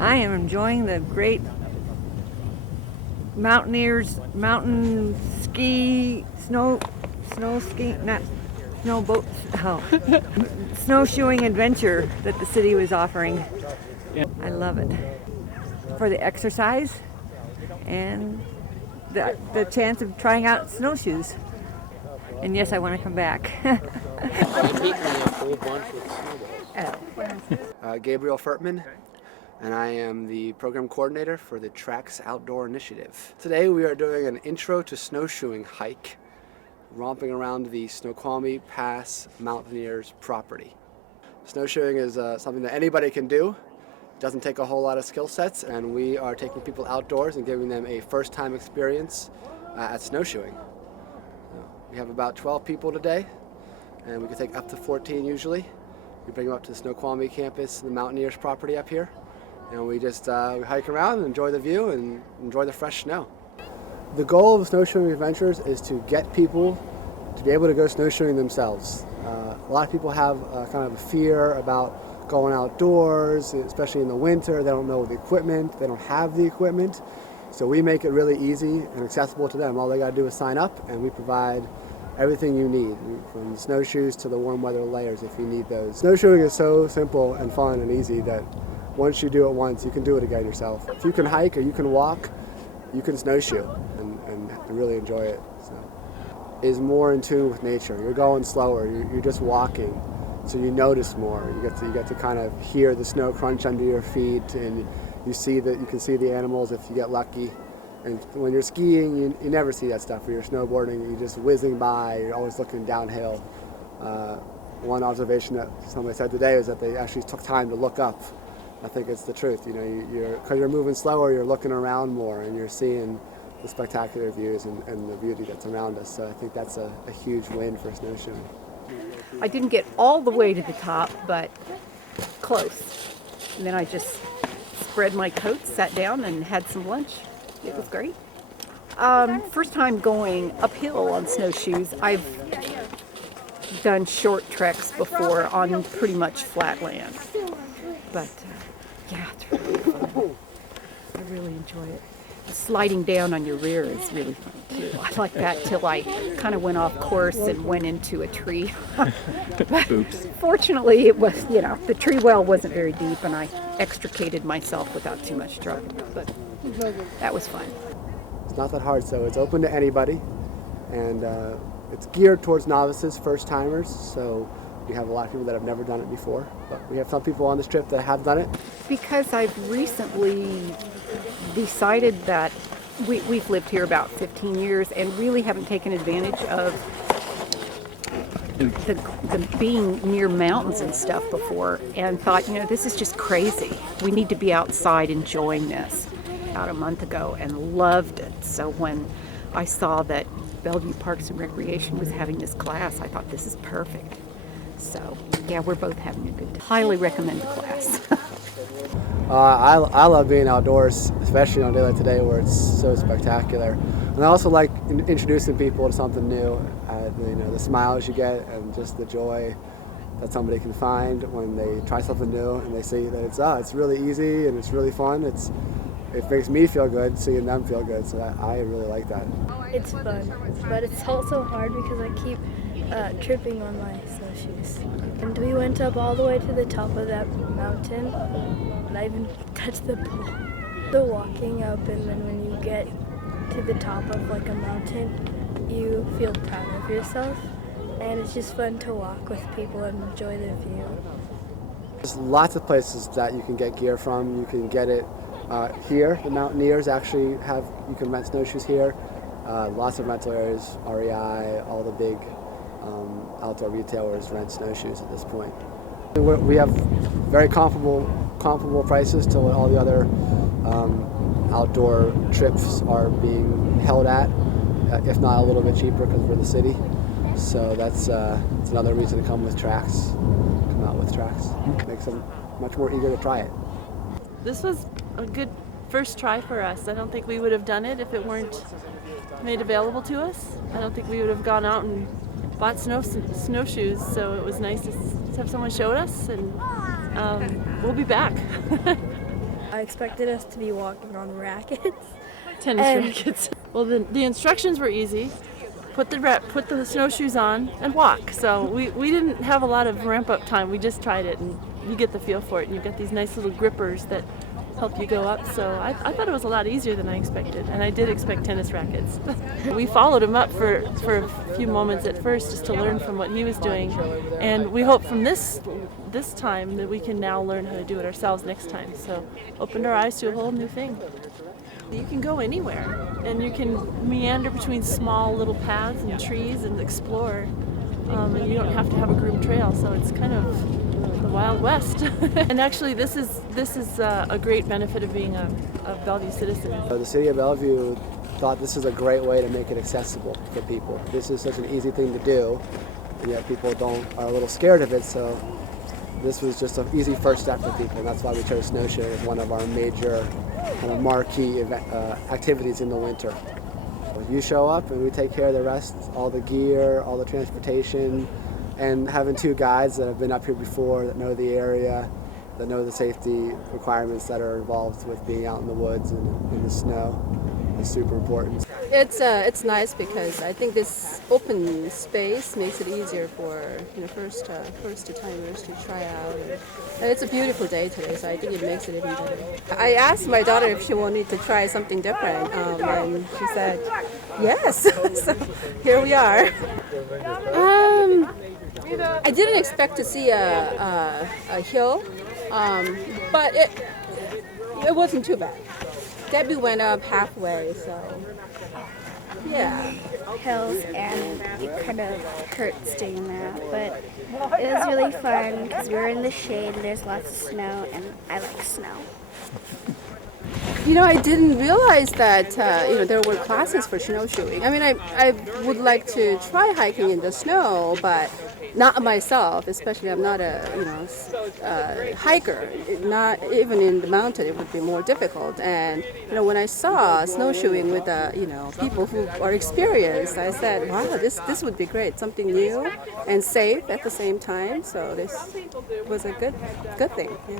I am enjoying the great mountaineers, mountain ski, snow ski, not snow boat, oh, snowshoeing adventure that the city was offering. I love it. For the exercise and the chance of trying out snowshoes. And yes, I want to come back. Gabriel Furtman, and I am the program coordinator for the Tracks Outdoor Initiative. Today we are doing an intro to snowshoeing hike, romping around the Snoqualmie Pass Mountaineers property. Snowshoeing is something that anybody can do. It doesn't take a whole lot of skill sets, and we are taking people outdoors and giving them a first-time experience at snowshoeing. We have about 12 people today, and we can take up to 14 usually. We bring them up to the Snoqualmie campus, the Mountaineers property up here, and we just we hike around and enjoy the view and enjoy the fresh snow. The goal of snowshoeing adventures is to get people to be able to go snowshoeing themselves. A lot of people have kind of a fear about going outdoors, especially in the winter. They don't know the equipment, they don't have the equipment. So we make it really easy and accessible to them. All they got to do is sign up, and we provide everything you need, from snowshoes to the warm weather layers if you need those. Snowshoeing is so simple and fun and easy that once you do it once, you can do it again yourself. If you can hike or you can walk, you can snowshoe and really enjoy it. So, is more in tune with nature. You're going slower, you're just walking, so you notice more. You get to kind of hear the snow crunch under your feet, and you can see the animals if you get lucky. And when you're skiing, you never see that stuff. When you're snowboarding, you're just whizzing by, you're always looking downhill. One observation that somebody said today was that they actually took time to look up. I think it's the truth. Because you're moving slower, you're looking around more, and you're seeing the spectacular views and the beauty that's around us. So I think that's a huge win for snowshoeing. I didn't get all the way to the top, but close. And then I just spread my coat, sat down, and had some lunch. It was great. First time going uphill on snowshoes. I've done short treks before on pretty much flat land. But yeah, it's really fun. I really enjoy it. Sliding down on your rear is really fun too. I like that till I kind of went off course and went into a tree. But fortunately, it was, the tree well wasn't very deep, and I extricated myself without too much trouble. But that was fun. It's not that hard, so it's open to anybody, and it's geared towards novices, first-timers, so we have a lot of people that have never done it before, but we have some people on this trip that have done it. Because I've recently decided that we've lived here about 15 years and really haven't taken advantage of the being near mountains and stuff before, and thought, this is just crazy. We need to be outside enjoying this. About a month ago, and loved it. So when I saw that Bellevue Parks and Recreation was having this class, I thought this is perfect. So yeah, we're both having a good time. Highly recommend the class. I love being outdoors, especially on a day like today where it's so spectacular. And I also like introducing people to something new. The smiles you get and just the joy that somebody can find when they try something new and they see that it's really easy and it's really fun. It makes me feel good seeing them feel good, so I really like that. It's fun, but it's also hard because I keep tripping on my snowshoes. And we went up all the way to the top of that mountain, and I even touched the pole. So walking up, and then when you get to the top of like a mountain, you feel proud of yourself, and it's just fun to walk with people and enjoy the view. There's lots of places that you can get gear from. You can get it here. The Mountaineers actually you can rent snowshoes here. Lots of rental areas, REI, all the big outdoor retailers rent snowshoes at this point. We have very comparable prices to what all the other outdoor trips are being held at, if not a little bit cheaper because we're the city. So that's another reason to come out with Tracks. Makes them much more eager to try it. This was a good first try for us. I don't think we would have done it if it weren't made available to us. I don't think we would have gone out and bought snowshoes, so it was nice to have someone show us, and we'll be back. I I expected us to be walking on rackets. Tennis And- rackets. Well, the instructions were easy. Put the snowshoes on and walk. So we didn't have a lot of ramp up time. We just tried it, and you get the feel for it. And you've got these nice little grippers that help you go up. So I thought it was a lot easier than I expected, and I did expect tennis rackets. We followed him up for a few moments at first just to learn from what he was doing, and we hope from this time that we can now learn how to do it ourselves next time. So opened our eyes to a whole new thing. You can go anywhere, and you can meander between small little paths and trees and explore, and you don't have to have a groomed trail, so it's kind of the Wild West. And actually this is a great benefit of being a Bellevue citizen. The city of Bellevue thought this is a great way to make it accessible for people. This is such an easy thing to do, and yet people are a little scared of it, so this was just an easy first step for people, and that's why we chose snowshoeing as one of our major kind of marquee activities in the winter. So you show up and we take care of the rest, all the gear, all the transportation, and having two guides that have been up here before, that know the area, that know the safety requirements that are involved with being out in the woods and in the snow is super important. It's nice because I think this open space makes it easier for first timers to try out. And it's a beautiful day today, so I think it makes it even better. I asked my daughter if she wanted to try something different, and she said yes. So here we are. I didn't expect to see a hill, but it wasn't too bad. Debbie went up halfway, so yeah. Hills, and it kind of hurts doing that, but it was really fun because we were in the shade and there's lots of snow, and I like snow. I didn't realize that there were classes for snowshoeing. I mean, I would like to try hiking in the snow, but not myself. Especially, I'm not a hiker. Not even in the mountain, it would be more difficult. And when I saw snowshoeing with people who are experienced, I said, wow, this would be great. Something new and safe at the same time. So this was a good thing. Yeah.